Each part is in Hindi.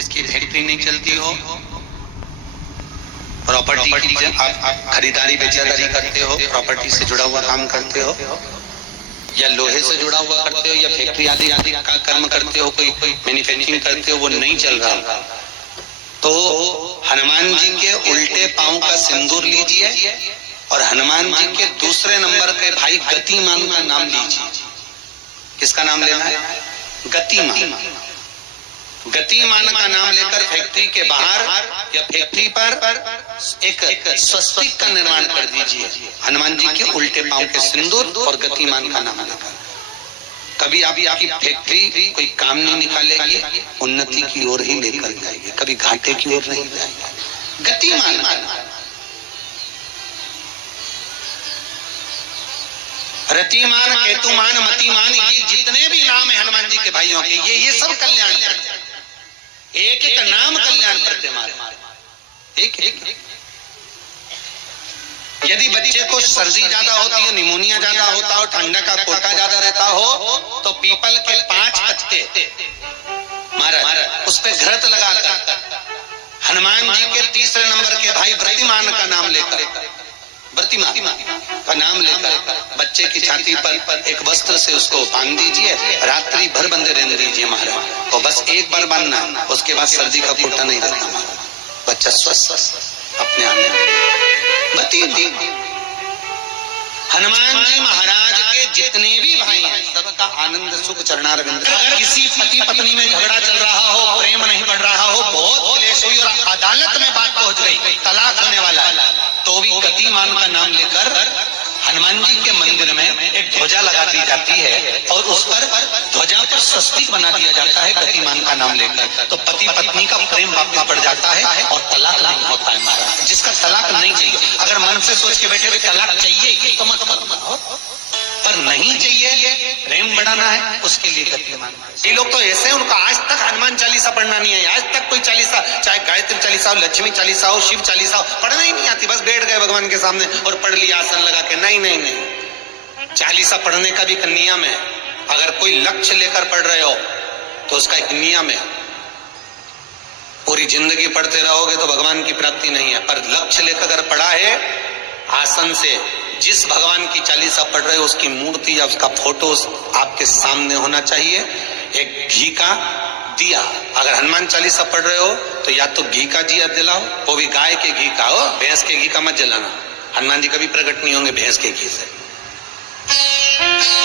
इसकी फैक्ट्री नहीं चलती हो, प्रॉपर्टी की आप खरीदारी बेचादारी करते हो, प्रॉपर्टी से जुड़ा हुआ काम करते हो, या लोहे से जुड़ा हुआ करते हो, या फैक्ट्री आदि आदि का कर्म करते हो, कोई मैन्युफैक्चरिंग करते हो, वो नहीं चल रहा, तो हनुमान जी के उल्टे पांव का सिंदूर लीजिए और हनुमान जी के दूसरे नंबर के भाई गतिमान का नाम लीजिए। किसका नाम लेना है? गतिमान। गतिमान का नाम लेकर फैक्ट्री के बाहर या फैक्ट्री पर एक स्वस्तिक का निर्माण कर दीजिए, हनुमान जी के उल्टे पांव के सिंदूर और गतिमान का नाम लेकर। कभी आपकी फैक्ट्री कोई काम नहीं निकालेगी, उन्नति की ओर ही लेकर जाएगी, कभी घाटे की ओर नहीं जाएगी। गतिमान, रतिमान, केतुमान, मतिमान, ये जितने भी नाम है हनुमान जी के भाइयों के, ये सब कल्याण करते हैं। एक एक नाम कल्याण करते हमारे। एक यदि बच्चे को सर्दी ज्यादा होती है, निमोनिया ज्यादा होता हो, ठंडा का कोटा ज्यादा रहता हो, तो पीपल के 5 पत्ते महाराज उस पे घृत लगाकर हनुमान जी के तीसरे नंबर के भाई व्रतिमान का नाम लेकर, व्रतिमान का नाम लेकर बच्चे की छाती पर एक वस्त्र से उसको बांध दीजिए, रात्रि भर बंधे रहने दीजिए महाराज। और बस एक बार बांधना, उसके बाद सर्दी का कोटा नहीं रहता महाराज, बच्चा स्वस्थ अपने आने। हनुमान जी महाराज के जितने भी भाई हैं सबका आनंद सुख चरणारविंद। अगर किसी पति पत्नी में झगड़ा चल रहा हो, प्रेम नहीं बढ़ रहा हो, बहुत क्लेश हुई और अदालत में बात पहुंच गई, तलाक होने वाला है, तो भी गतिमान का नाम लेकर हनुमान जी के मंदिर में एक ध्वजा लगा दी जाती है और उस पर ध्वजा पर स्वस्तिक बना दिया जाता है गतिमान का नाम लेकर। तो पति पत्नी का प्रेम वापस बढ़ जाता है और तलाक नहीं होता है महाराज। जिसका तलाक नहीं चाहिए, अगर मन से सोच के बैठे तलाक चाहिए तो मत बनाओ, पर नहीं चाहिए, प्रेम बढ़ाना है, उसके लिए गतिमान। ये लोग तो ऐसे, उनको आज तक हनुमान चालीसा पढ़ना नहीं है, आज तक कोई चालीसा, चाहे गायत्री चालीसा हो, लक्ष्मी चालीसा हो, शिव चालीसा हो, पढ़ना ही नहीं आती। बस बैठ गए भगवान के सामने और पढ़ लिया आसन लगा के। नहीं नहीं नहीं, चालीसा पढ़ने का भी एक नियम है। अगर कोई लक्ष्य लेकर पढ़ रहे हो तो उसका एक नियम है। पूरी जिंदगी पढ़ते रहोगे तो भगवान की प्राप्ति नहीं है, पर लक्ष्य लेकर अगर पढ़ा है, आसन से जिस भगवान की चालीसा पढ़ रहे हो उसकी मूर्ति या उसका फोटो आपके सामने होना चाहिए। एक घी का दिया, अगर हनुमान चालीसा पढ़ रहे हो तो या तो घी का दिया जलाओ, वो भी गाय के घी का हो, भैंस के घी का मत जलाना। हनुमान जी कभी प्रकट नहीं होंगे भैंस के घी से।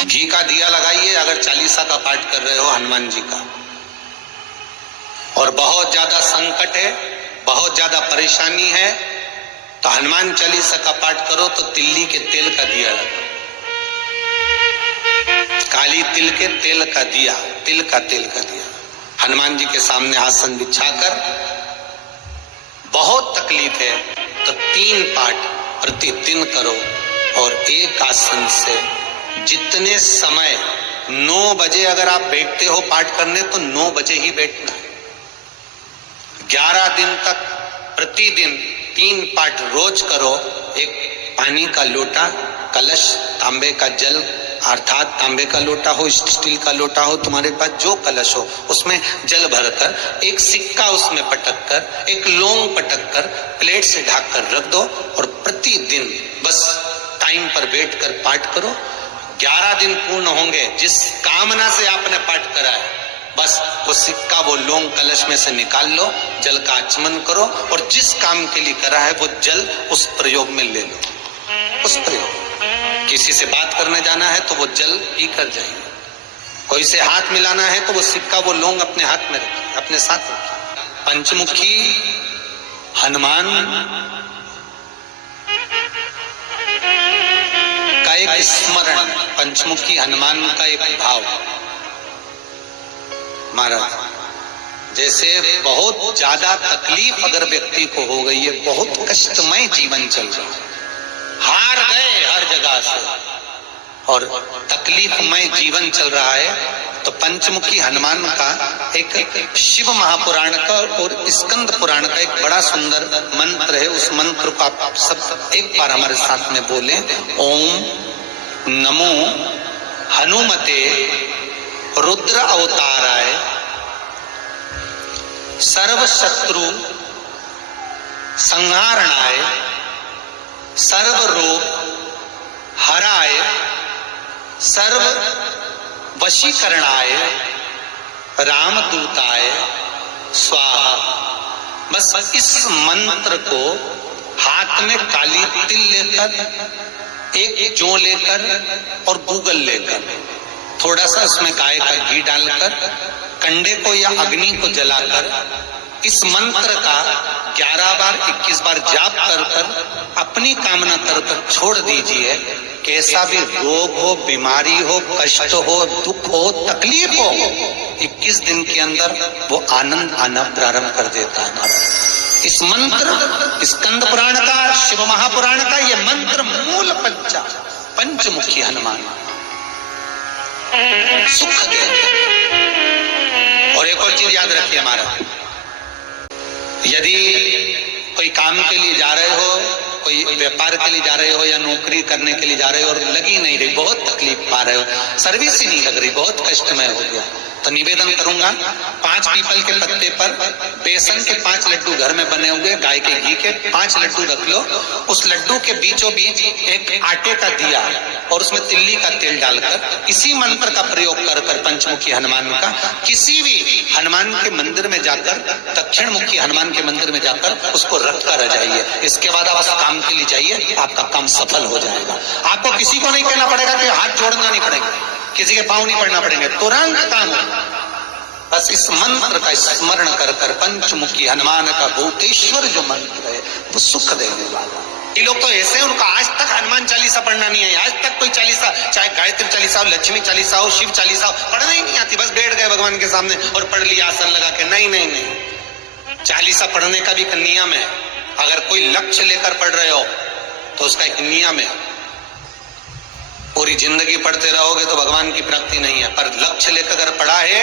घी का दिया लगाइए अगर चालीसा का पाठ कर रहे हो हनुमान जी का। और बहुत ज्यादा संकट है, बहुत ज्यादा परेशानी है, तो हनुमान चालीसा का पाठ करो तो तिल्ली के तेल का दिया लगाओ, काली तिल के तेल का दिया, तिल का तेल का दिया हनुमान जी के सामने आसन बिछाकर। बहुत तकलीफ है तो 3 पाठ प्रतिदिन करो और एक आसन से जितने समय 9 बजे अगर आप बैठते हो पाठ करने तो 9 बजे ही बैठना है। 11 दिन तक प्रतिदिन 3 पाठ रोज करो। एक पानी का लोटा, कलश, तांबे का जल अर्थात तांबे का लोटा हो, स्टील का लोटा हो, तुम्हारे पास जो कलश हो उसमें जल भरकर एक सिक्का उसमें पटक कर, एक लौंग पटक कर प्लेट से ढक कर रख दो और प्रतिदिन बस टाइम पर बैठकर पाठ करो। 11 दिन पूर्ण होंगे, जिस कामना से आपने पाठ करा है बस वो सिक्का, वो लौंग कलश में से निकाल लो, जल का आचमन करो और जिस काम के लिए करा है वो जल उस प्रयोग में ले लो। उस प्रयोग, किसी से बात करने जाना है तो वो जल पी कर जाइए, कोई से हाथ मिलाना है तो वो सिक्का, वो लौंग अपने हाथ में रखिए, अपने साथ रखिए। पंचमुखी हनुमान का एक स्मरण, पंचमुखी हनुमान का एक भाव। महाराज जैसे बहुत ज्यादा तकलीफ अगर व्यक्ति को हो गई है, बहुत कष्टमय जीवन चल रहा है, हार गए हर जगह से और तकलीफमय जीवन चल रहा है, तो पंचमुखी हनुमान का एक शिव महापुराण का और स्कंद पुराण का एक बड़ा सुंदर मंत्र है। उस मंत्र को आप सब एक बार हमारे साथ में बोलें। ओम नमो हनुमते रुद्र अवताराय सर्व शत्रु संहारणाय सर्व रोग हराय सर्व वशीकरणाय रामदूताय स्वाहा। बस इस मंत्र को हाथ में काली तिल लेकर, एक जौ लेकर और गूगल लेकर, थोड़ा सा उसमें गाय का घी डालकर, कंडे को या अग्नि को जलाकर इस मंत्र का 11 बार 21 बार जाप कर कर अपनी कामना कर कर छोड़ दीजिए। कैसा भी रोग हो, बीमारी हो, कष्ट हो, दुख हो, तकलीफ हो, 21 दिन के अंदर वो आनंद आना प्रारंभ कर देता है महाराज। इस मंत्र, स्कंद पुराण का, शिव महापुराण का ये मंत्र मूल पंचमुखी हनुमान सुख देते। और एक और चीज याद रखिए हमारा, यदि कोई काम के लिए जा रहे हो, कोई व्यापार के लिए जा रहे हो या नौकरी करने के लिए जा रहे हो और लगी नहीं रही, बहुत तकलीफ पा रहे हो, सर्विस ही नहीं लग रही, बहुत कष्टमय हो गया, तो निवेदन करूंगा 5 पीपल के पत्ते पर बेसन के 5 लड्डू घर में बने हुए, गाय के घी के 5 लड्डू रख लो। उस लड्डू के बीचों बीच एक आटे का दिया और उसमें तिल्ली का तेल डालकर इसी मंत्र का प्रयोग कर कर पंचमुखी हनुमान का किसी भी हनुमान के मंदिर में जाकर, दक्षिण मुखी हनुमान के मंदिर में जाकर उसको रख कर आ जाइए। इसके बाद आप काम के लिए जाइए, आपका काम सफल हो जाएगा। आपको किसी को नहीं कहना पड़ेगा कि हाथ जोड़ना नहीं पड़ेगा, किसी के पांव नहीं पड़ना पड़ेंगे, तुरंत काम होगा। बस इस मंत्र का स्मरण कर कर पंचमुखी हनुमान का भूतेश्वर जो मंत्र है वो सुख देने वाला। ये लोग तो ऐसे हैं, उनका आज तक हनुमान चालीसा पढ़ना नहीं है, आज तक कोई चालीसा, चाहे गायत्री चालीसा हो, लक्ष्मी चालीसा हो, शिव चालीसा हो, पढ़ना ही नहीं आती। बस बैठ गए भगवान के सामने और पढ़ लिया आसन लगा के। नहीं नहीं नहीं, चालीसा पढ़ने का भी एक नियम है। अगर कोई लक्ष्य लेकर पढ़ रहे हो तो उसका एक नियम है। पूरी जिंदगी पढ़ते रहोगे तो भगवान की प्राप्ति नहीं है, पर लक्ष्य लेकर अगर पढ़ा है,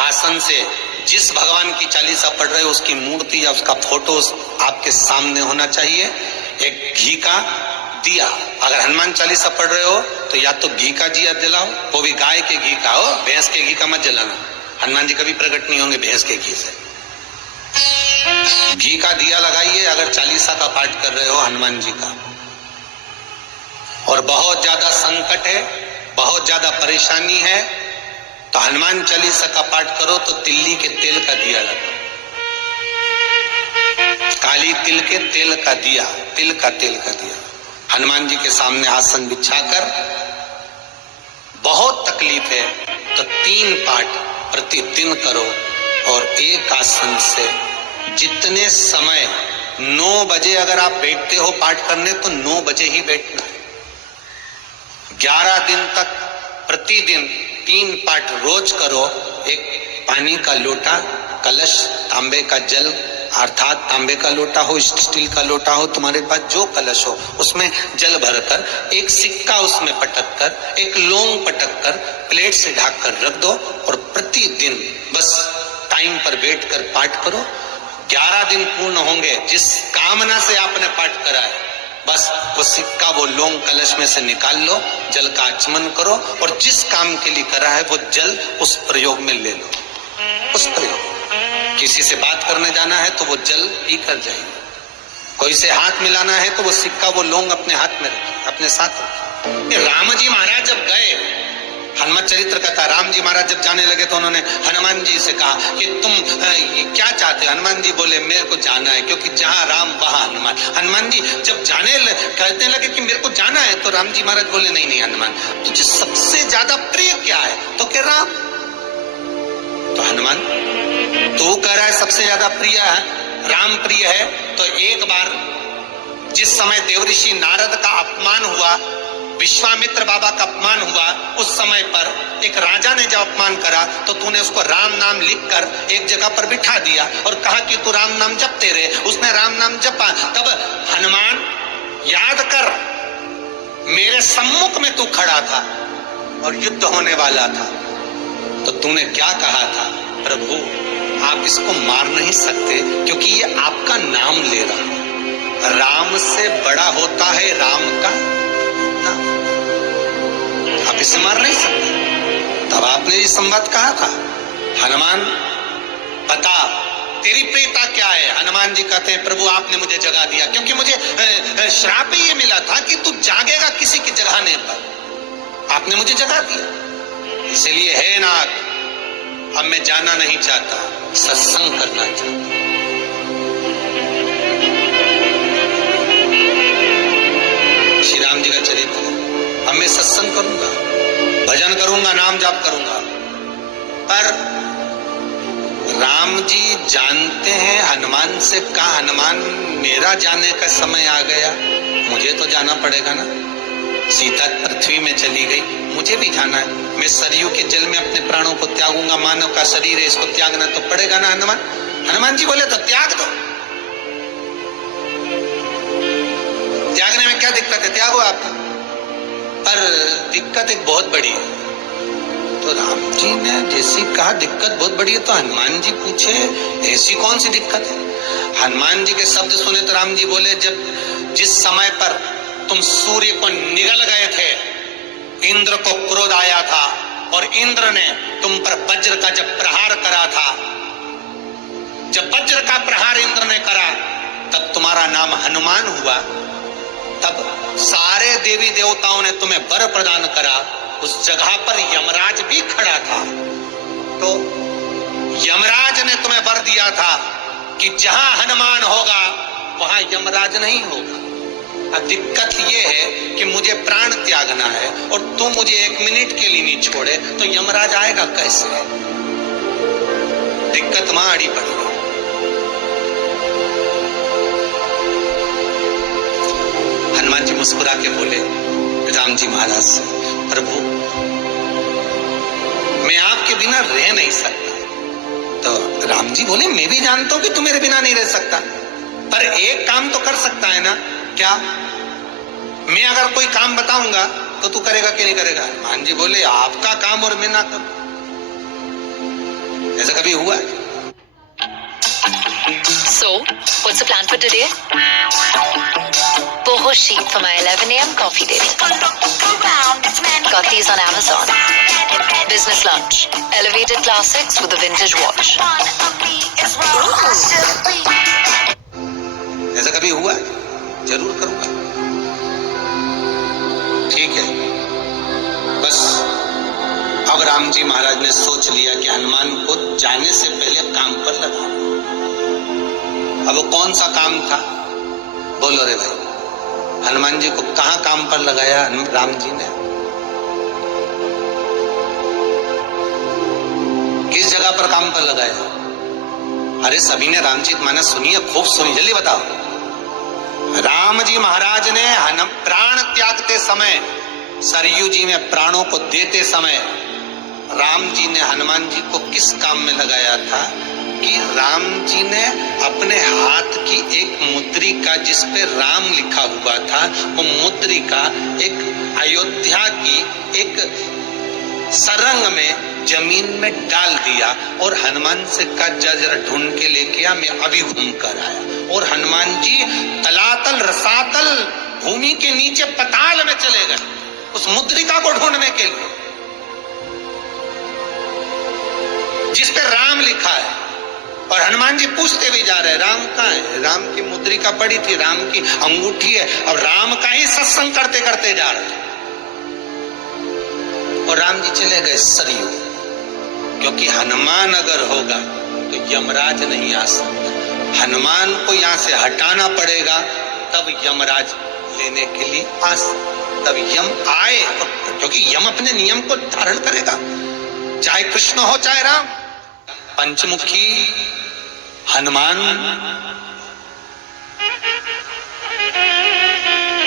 आसन से जिस भगवान की चालीसा पढ़ रहे हो उसकी मूर्ति या उसका फोटो आपके सामने होना चाहिए। एक घी का दिया, अगर हनुमान चालीसा पढ़ रहे हो तो या तो घी का दिया जलाओ, वो भी गाय के घी का हो, भैंस के घी का मत जलाना। हनुमान जी कभी प्रकट नहीं होंगे भैंस के घी से। घी का दिया लगाइए अगर चालीसा का पाठ कर रहे हो हनुमान जी का। और बहुत ज्यादा संकट है, बहुत ज्यादा परेशानी है तो हनुमान चालीसा का पाठ करो तो तिल्ली के तेल का दिया लगाओ, काली तिल के तेल का दिया, तिल का तेल का दिया हनुमान जी के सामने आसन बिछाकर। बहुत तकलीफ है तो 3 पाठ प्रतिदिन करो और एक आसन से जितने समय 9 बजे अगर आप बैठते हो पाठ करने तो 9 बजे ही बैठना। 11 दिन तक प्रतिदिन 3 पाठ रोज करो। एक पानी का लोटा, कलश, तांबे का जल अर्थात तांबे का लोटा हो, स्टील का लोटा हो, तुम्हारे पास जो कलश हो उसमें जल भरकर, एक सिक्का उसमें पटक कर, एक लौंग पटक कर प्लेट से ढक कर रख दो और प्रतिदिन बस टाइम पर बैठ कर पाठ करो। 11 दिन पूर्ण होंगे, जिस कामना से आपने पाठ करा है बस वो सिक्का, वो लौंग कलश में से निकाल लो, जल का आचमन करो और जिस काम के लिए करा है वो जल उस प्रयोग में ले लो। उस प्रयोग, किसी से बात करने जाना है तो वो जल पी कर जाइए, कोई से हाथ मिलाना है तो वो सिक्का, वो लौंग अपने हाथ में रखिए, अपने साथ रखिए। राम जी महाराज जब गए, हनुमत चरित्र कहता, राम जी महाराज जब जाने लगे तो उन्होंने हनुमान जी से कहा कि तुम क्या चाहते हो? हनुमान जी बोले मेरे को जाना है, क्योंकि जहां राम वहां हनुमान। हनुमान जी जब कहने लगे कि मेरे को जाना है तो राम जी महाराज बोले नहीं नहीं हनुमान, तुझे सबसे ज्यादा प्रिय क्या है? तो क्या राम? तो हनुमान तू कह रहा है सबसे ज्यादा प्रिय है, राम प्रिय है, तो एक बार जिस समय देवऋषि नारद का अपमान हुआ, विश्वामित्र बाबा का अपमान हुआ, उस समय पर एक राजा ने जब अपमान करा तो तूने उसको राम नाम लिखकर एक जगह पर बिठा दिया और कहा कि तू राम नाम जपते रहे। उसने राम नाम जपा। तब हनुमान याद कर, मेरे सम्मुख में तू खड़ा था और युद्ध होने वाला था, तो तूने क्या कहा था? प्रभु आप इसको मार नहीं सकते क्योंकि ये आपका नाम ले रहा है, राम से बड़ा होता है राम का नाम, आप इसे मार नहीं सकते। तब आपने ये संवाद कहा था, हनुमान बता तेरी प्रियता क्या है? हनुमान जी कहते हैं प्रभु आपने मुझे जगा दिया, क्योंकि मुझे श्राप ही ये मिला था कि तू जागेगा किसी की जगाने पर, आपने मुझे जगा दिया। इसलिए हे नाथ अब मैं जाना नहीं चाहता, सत्संग करना चाहता। श्री राम जी का चरित्र, अब मैं सत्संग करूंगा, भजन करूंगा, नाम जाप करूंगा। पर राम जी जानते हैं हनुमान से कहा, हनुमान मेरा जाने का समय आ गया, मुझे तो जाना पड़ेगा ना। सीता पृथ्वी में चली गई, मुझे भी जाना है। मैं सरयू के जल में अपने प्राणों को त्यागूंगा, मानव का शरीर है, इसको त्यागना तो पड़ेगा ना हनुमान। हनुमान जी बोले तो त्याग दो, त्यागने में क्या दिक्कत है, त्यागो आप। पर दिक्कत एक बहुत बड़ी है। तो राम जी ने जैसी कहा दिक्कत बहुत बड़ी है, तो हनुमान जी पूछे ऐसी कौन सी दिक्कत है? हनुमान जी के शब्द सुने तो राम जी बोले, जब जिस समय पर तुम सूर्य को निगल गए थे, इंद्र को क्रोध आया था और इंद्र ने तुम पर वज्र का जब प्रहार करा था, जब वज्र का प्रहार इंद्र ने करा तब तुम्हारा नाम हनुमान हुआ। तब सारे देवी देवताओं ने तुम्हें वर प्रदान करा। उस जगह पर यमराज भी खड़ा था, तो यमराज ने तुम्हें वर दिया था कि जहां हनुमान होगा वहां यमराज नहीं होगा। अब दिक्कत यह है कि मुझे प्राण त्यागना है और तू मुझे 1 मिनट के लिए नहीं छोड़े, तो यमराज आएगा कैसे? दिक्कत वहां अड़ी पड़ी। हनुमान जी मुस्कुरा के बोले राम जी महाराज से, प्रभु मैं आपके बिना रह नहीं सकता। तो राम जी बोले, मैं भी जानता हूं कि तू मेरे बिना नहीं रह सकता, पर एक काम तो कर सकता है ना। क्या? मैं अगर कोई काम बताऊंगा तो तू करेगा कि नहीं करेगा? हनुमान जी बोले, आपका काम और मैं ना करूं, ऐसा कभी हुआ है? So, what's the plan for today? Boho sheet for my 11 a.m. coffee date. Got these on Amazon. Business lunch. Elevated classics with a vintage watch. ऐसा कभी हुआ है? जरूर करूंगा। ठीक है, बस अब राम जी महाराज ने सोच लिया कि हनुमान को जाने से पहले काम पर लगा। अब वो कौन सा काम था? बोलो रे भाई, हनुमान जी को कहां काम पर लगाया राम जी ने? किस जगह पर काम पर लगाया? अरे सभी ने रामचरितमानस सुनी है, खूब सुनी, जल्दी बताओ। राम जी महाराज ने प्राण त्यागते समय, सरयू जी में प्राणों को देते समय, राम जी ने हनुमान जी को किस काम में लगाया था? कि राम जी ने अपने हाथ की एक मुद्रिका जिस पे राम लिखा हुआ था, वो मुद्रिका एक अयोध्या की एक सरंग में जमीन में डाल दिया और हनुमान से कहा जरा ढूंढ के लेके आ, मैं अभी घूम कर आया। और हनुमान जी तलातल रसातल भूमि के नीचे पताल में चले गए उस मुद्रिका को ढूंढने के लिए जिस पे राम लिखा है। और हनुमान जी पूछते भी जा रहे, राम कहाँ है? राम की मुद्रिका पड़ी थी, राम की अंगूठी है, और राम का ही सत्संग करते करते जा रहे। और राम जी चले गए सरयू, क्योंकि हनुमान अगर होगा तो यमराज नहीं आ सकता। हनुमान को यहां से हटाना पड़ेगा, तब यमराज लेने के लिए आ सकता, तब यम आए, क्योंकि यम अपने नियम को धारण करेगा, चाहे कृष्ण हो चाहे राम। पंचमुखी हनुमान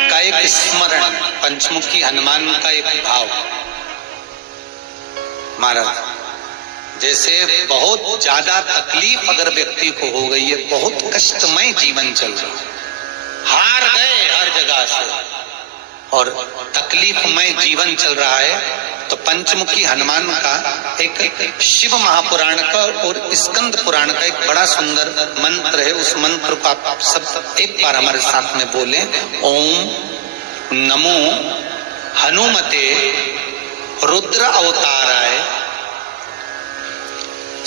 का एक स्मरण, पंचमुखी हनुमान का एक भाव। महाराज, जैसे बहुत ज्यादा तकलीफ अगर व्यक्ति को हो गई है, बहुत कष्टमय जीवन चल रहा है, हार गए हर जगह से और तकलीफमय जीवन चल रहा है, तो पंचमुखी हनुमान का एक शिव महापुराण का और स्कंद पुराण का एक बड़ा सुंदर मंत्र है। उस मंत्र को आप सब एक बार हमारे साथ में बोले। ओम नमो हनुमते रुद्र अवताराय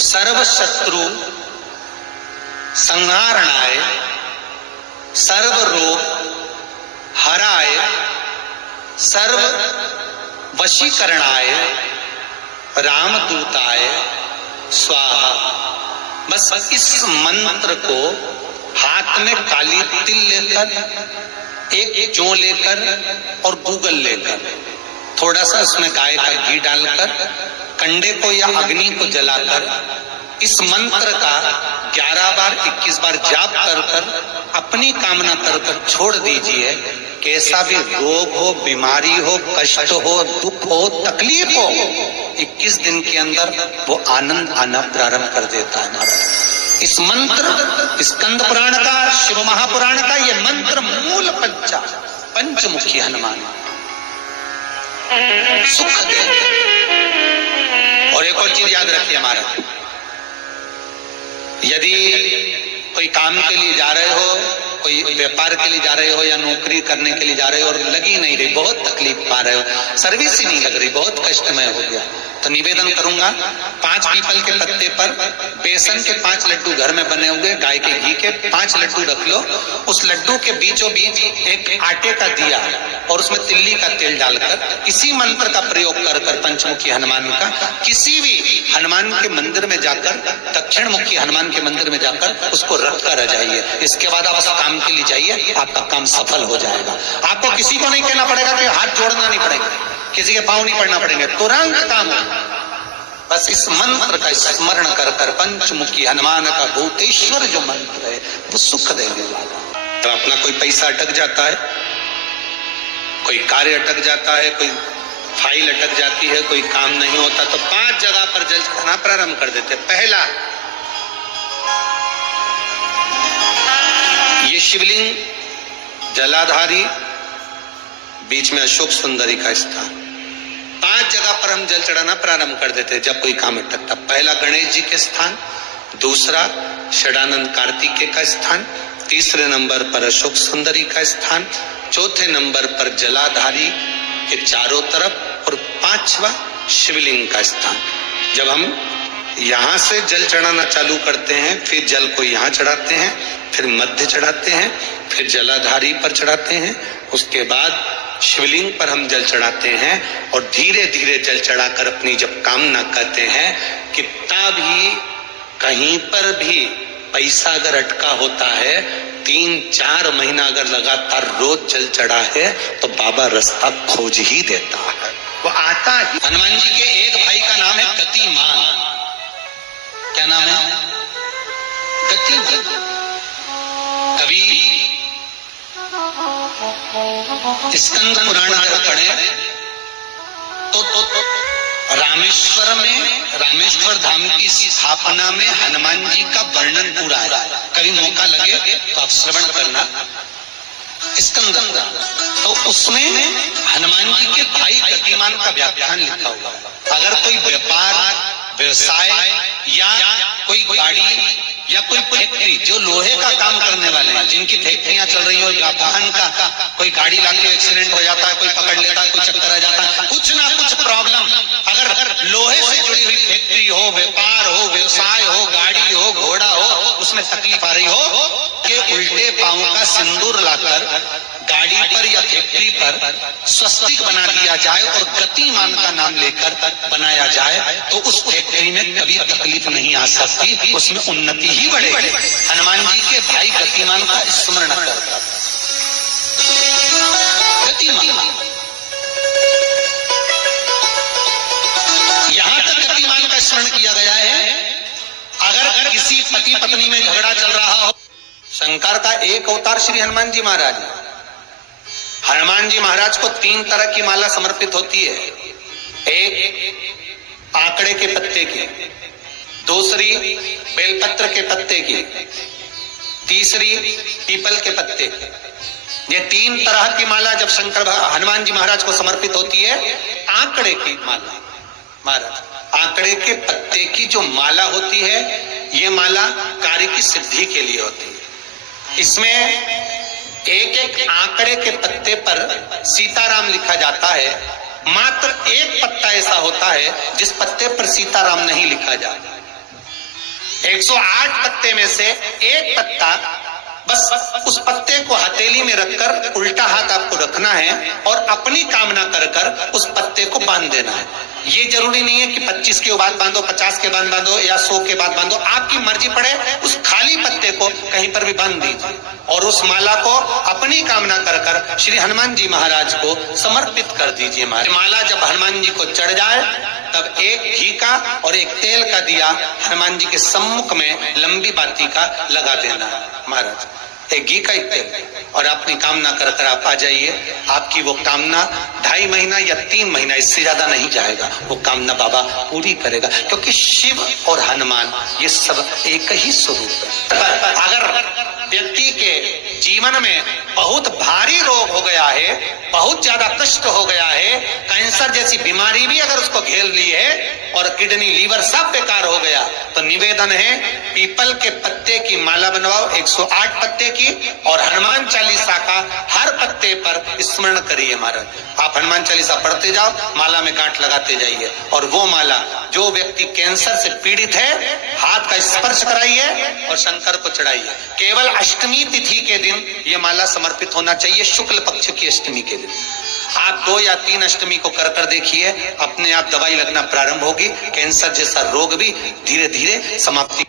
सर्व शत्रु संहारणाय, सर्व रोग हराय, सर्व वशीकरणाय, रामदूताय स्वाहा। बस इस मंत्र को हाथ में काली तिल लेकर, एक जौ लेकर और गूगल लेकर, थोड़ा सा उसमें गाय का घी डालकर, कंडे को या अग्नि को जलाकर इस मंत्र का 11 बार 21 बार जाप कर कर अपनी कामना कर कर छोड़ दीजिए। कैसा भी रोग हो, बीमारी हो, कष्ट हो, दुख हो, तकलीफ हो, 21 दिन के अंदर वो आनंद आना प्रारंभ कर देता है महाराज। इस मंत्र, स्कंद पुराण का, शिव महापुराण का ये मंत्र मूल पंचमुखी हनुमान सुख देंगे। और एक और चीज याद रखिए महाराज, यदि कोई काम के लिए जा रहे हो, कोई व्यापार के लिए जा रहे हो या नौकरी करने के लिए जा रहे हो और लगी नहीं रही, बहुत तकलीफ पा रहे हो, सर्विस ही नहीं लग रही, बहुत कष्टमय हो गया, तो निवेदन करूंगा 5 पीपल के पत्ते पर बेसन के 5 लड्डू घर में बने हुए, गाय के घी के 5 लड्डू रख लो। उस लड्डू के बीचों बीच एक आटे का दिया और उसमें तिल्ली का तेल डालकर इसी मंत्र का प्रयोग कर कर पंचमुखी हनुमान का किसी भी हनुमान के मंदिर में जाकर, दक्षिण मुखी हनुमान के मंदिर में जाकर उसको रख कर आ जाइए। इसके बाद आप उस काम के लिए जाइए, आपका काम सफल हो जाएगा। आपको किसी को नहीं कहना पड़ेगा कि हाथ जोड़ना नहीं पड़ेगा, किसी के पांव नहीं पड़ना पड़ेंगे, तुरंत काम हो। बस इस मंत्र का स्मरण कर कर पंचमुखी हनुमान का भूतेश्वर जो मंत्र है वो सुख देने वाला। तो अपना कोई पैसा अटक जाता है, कोई कार्य अटक जाता है, कोई फाइल अटक जाती है, कोई काम नहीं होता, तो 5 जगह पर जल चढ़ाना प्रारंभ कर देते। पहला, ये शिवलिंग जलाधारी, बीच में अशोक सुंदरी का स्थान, 5 जगह पर हम जल चढ़ाना प्रारंभ कर देते जब कोई काम अटकता। पहला गणेश जी के स्थान, दूसरा षडानंद कार्तिकेय का स्थान, तीसरे नंबर पर अशोक सुंदरी का स्थान, चौथे नंबर पर जलाधारी के चारों तरफ और 5वां शिवलिंग का स्थान। जब हम यहां से जल चढ़ाना चालू करते हैं, फिर जल को यहाँ चढ़ाते हैं, फिर मध्य चढ़ाते हैं, फिर जलाधारी पर चढ़ाते हैं, उसके बाद शिवलिंग पर हम जल चढ़ाते हैं और धीरे धीरे जल चढ़ाकर अपनी जब कामना करते हैं, कितना भी कहीं पर भी पैसा अगर अटका होता है, 3-4 महीना अगर लगातार रोज जल चढ़ा है तो बाबा रास्ता खोज ही देता है, वो आता ही। हनुमान जी के एक भाई का नाम है गतिमान। क्या नाम है? गतिमान। कभी स्कंद पुराण अगर पढ़े तो रामेश्वर में, रामेश्वर धाम की स्थापना में हनुमान जी का वर्णन पूरा है। कभी मौका लगे तो आप श्रवण करना स्कंद पुराण, तो उसमें हनुमान जी के भाई गतिमान का व्याख्यान लिखा हुआ। अगर कोई व्यापार, व्यवसाय या कोई गाड़ी या कोई फैक्ट्री, जो लोहे का काम करने वाले हैं, जिनकी फैक्ट्रियां चल रही हो, वाहन का कोई गाड़ी लाके एक्सीडेंट हो जाता है, कोई पकड़ लेता है, कोई चक्कर आ जाता है, कुछ ना कुछ प्रॉब्लम, अगर लोहे से जुड़ी हुई फैक्ट्री हो, व्यापार हो, व्यवसाय हो, गाड़ी हो, घोड़ा हो, उसमें तकलीफ आ रही हो, कि उल्टे पांव का सिंदूर लाकर गाड़ी पर या फैक्ट्री पर स्वस्तिक बना दिया जाए और गतिमान का नाम लेकर बनाया जाए, तो उस फैक्ट्री में कभी तकलीफ नहीं आ सकती, उसमें उन्नति ही बढ़ेगी। हनुमान जी के भाई गतिमान का स्मरण कर, गतिमान, यहां तक गतिमान का स्मरण किया गया है। अगर किसी पति पत्नी में झगड़ा चल रहा हो, शंकर का एक अवतार श्री हनुमान जी महाराज। हनुमान जी महाराज को 3 तरह की माला समर्पित होती है। एक आंकड़े के पत्ते की, दूसरी बेलपत्र के पत्ते की, तीसरी पीपल के पत्ते की। ये 3 तरह की माला जब शंकर हनुमान जी महाराज को समर्पित होती है, आंकड़े की माला महाराज, आंकड़े के पत्ते की जो माला होती है, ये माला कार्य की सिद्धि के लिए होती है। इसमें एक एक आंकड़े के पत्ते पर सीताराम लिखा जाता है। मात्र एक पत्ता ऐसा होता है जिस पत्ते पर सीताराम नहीं लिखा जाता। 108 पत्ते में से एक पत्ता, बस उस पत्ते को हथेली में रखकर उल्टा हाथ आपको रखना है और अपनी कामना कर कर उस पत्ते को बांध देना है। ये जरूरी नहीं है कि 25 के बाद बांधो, 50 के बाद बांधो या 100 के बाद बांधो, आपकी मर्जी पड़े। उस खाली पत्ते को कहीं पर भी बांध दीजिए और उस माला को अपनी कामना कर कर श्री हनुमान जी महाराज को समर्पित कर दीजिए। माला जब हनुमान जी को चढ़ जाए तब एक घी का और एक तेल का दिया हनुमान जी के सम्मुख में लंबी बाती का लगा देना महाराज, एक घी का एक तेल, और अपनी कामना कर कर आप आ जाइए। आपकी वो कामना 2.5 महीना या 3 महीना, इससे ज्यादा नहीं जाएगा, वो कामना बाबा पूरी करेगा, क्योंकि शिव और हनुमान ये सब एक ही स्वरूप है। अगर व्यक्ति के जीवन में बहुत भारी रोग हो गया है, बहुत ज्यादा कष्ट हो गया है, कैंसर जैसी बीमारी भी अगर उसको घेर ली है और किडनी लीवर सब बेकार हो गया, तो निवेदन है पीपल के पत्ते की माला बनवाओ 108 पत्ते की, और हनुमान चालीसा का हर पत्ते पर स्मरण करिए महाराज। आप हनुमान चालीसा पढ़ते जाओ, माला में गांठ लगाते जाइए, और वो माला जो व्यक्ति कैंसर से पीड़ित है हाथ का स्पर्श कराइए और शंकर को चढ़ाइए। केवल अष्टमी तिथि के दिन ये माला समर्पित होना चाहिए, शुक्ल पक्ष की अष्टमी के दिन। आप 2 या 3 अष्टमी को कर कर देखिए, अपने आप दवाई लगना प्रारंभ होगी, कैंसर जैसा रोग भी धीरे धीरे समाप्ति